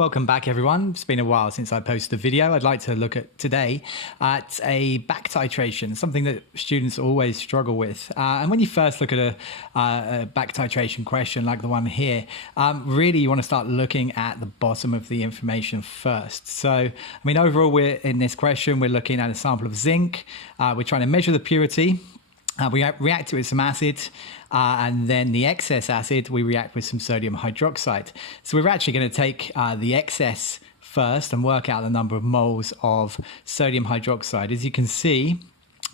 Welcome back, everyone. It's been a while since I posted a video. I'd like to look at today at a back titration, something that students always struggle with. And when you first look at a back titration question like the one here, really you want to start looking at the bottom of the information first. So, I mean, overall, in this question, we're looking at a sample of zinc. We're trying to measure the purity. We react it with some acid, and then the excess acid, we react with some sodium hydroxide. So we're actually going to take the excess first and work out the number of moles of sodium hydroxide. As you can see,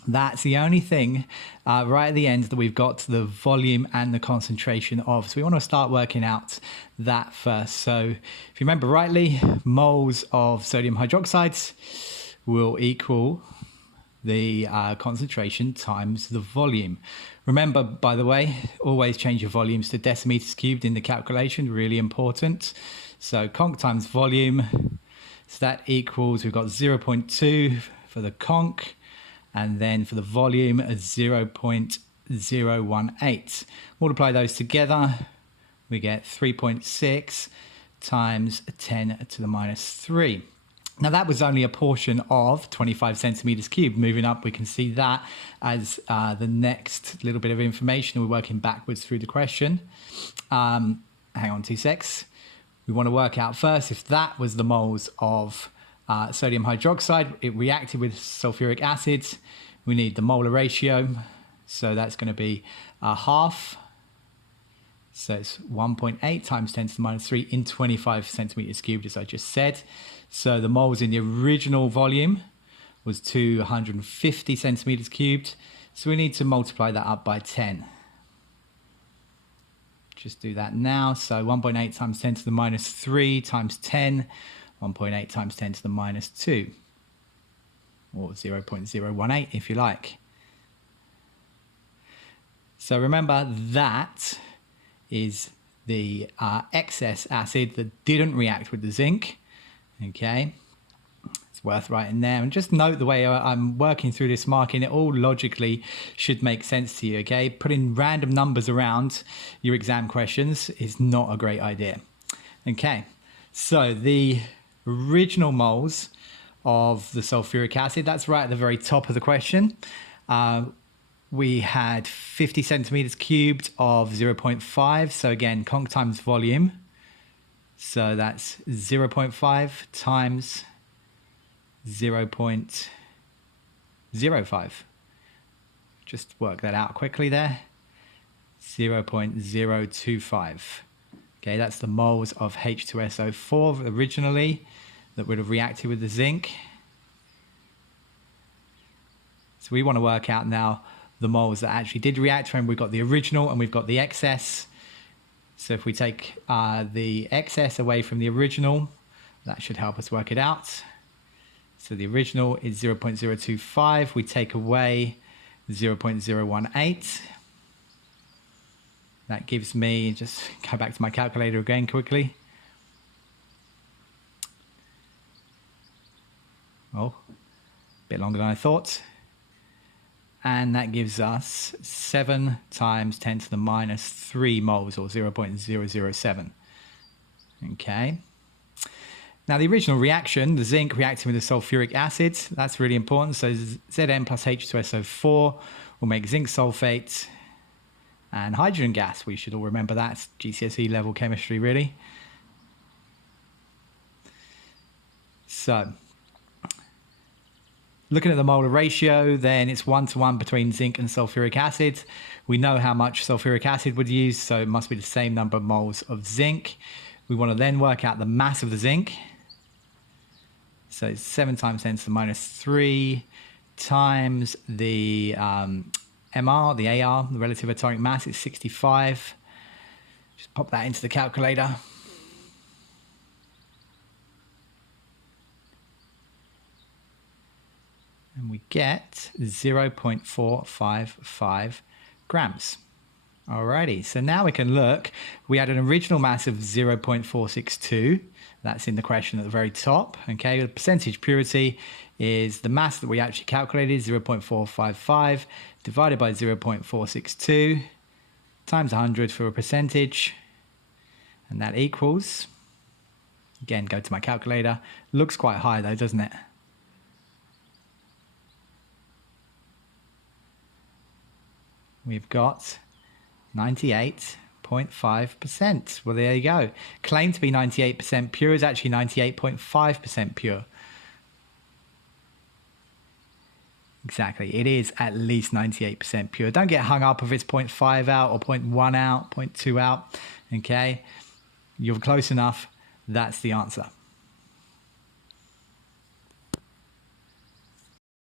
that's the only thing right at the end that we've got the volume and the concentration of. So we want to start working out that first. So if you remember rightly, moles of sodium hydroxide will equal the concentration times the volume. Remember, by the way, always change your volumes to decimeters cubed in the calculation, really important. So conc times volume, so that equals, we've got 0.2 for the conc, and then for the volume, 0.018. Multiply those together, we get 3.6 times 10 to the minus 3. Now that was only a portion of 25 centimeters cubed. Moving up, we can see that as the next little bit of information. We're working backwards through the question. Hang on 2 secs. We want to work out first if that was the moles of sodium hydroxide. It reacted with sulfuric acid. We need the molar ratio. So that's going to be half. So it's 1.8 times 10 to the minus 3 in 25 centimeters cubed, as I just said. So the moles in the original volume was 250 centimeters cubed. So we need to multiply that up by 10. Just do that now. So 1.8 times 10 to the minus 3 times 10, 1.8 times 10 to the minus 2, or 0.018 if you like. So remember that is the excess acid that didn't react with the zinc. Okay, it's worth writing there. And just note the way I'm working through this marking, it all logically should make sense to you. Okay, putting random numbers around your exam questions is not a great idea. Okay, so the original moles of the sulfuric acid, that's right at the very top of the question. We had 50 centimeters cubed of 0.5. So again, conc times volume. So that's 0.5 times 0.05. Just work that out quickly there. 0.025. Okay, that's the moles of H2SO4 originally that would have reacted with the zinc. So we want to work out now the moles that actually did react. Remember, we've got the original and we've got the excess. So if we take the excess away from the original, that should help us work it out. So the original is 0.025. We take away 0.018. That gives me, just go back to my calculator again quickly. Oh, a bit longer than I thought. And that gives us 7 times 10 to the minus 3 moles, or 0.007. Okay. Now the original reaction, the zinc reacting with the sulfuric acid, that's really important. So Zn plus H2SO4 will make zinc sulfate and hydrogen gas. We should all remember that. It's GCSE level chemistry, really. So looking at the molar ratio, then it's 1:1 between zinc and sulfuric acid. We know how much sulfuric acid would use, so it must be the same number of moles of zinc. We want to then work out the mass of the zinc. So it's 7 times 10 to the minus 3 times the MR, the AR, the relative atomic mass is 65. Just pop that into the calculator. And we get 0.455 grams. Alrighty, so now we can look. We had an original mass of 0.462. That's in the question at the very top. Okay, the percentage purity is the mass that we actually calculated, 0.455, divided by 0.462, times 100 for a percentage. And that equals Again, go to my calculator. Looks quite high though, doesn't it? We've got 98.5%. Well, there you go. Claimed to be 98% pure is actually 98.5% pure. Exactly. It is at least 98% pure. Don't get hung up if it's 0.5 out or 0.1 out, 0.2 out. Okay. You're close enough. That's the answer.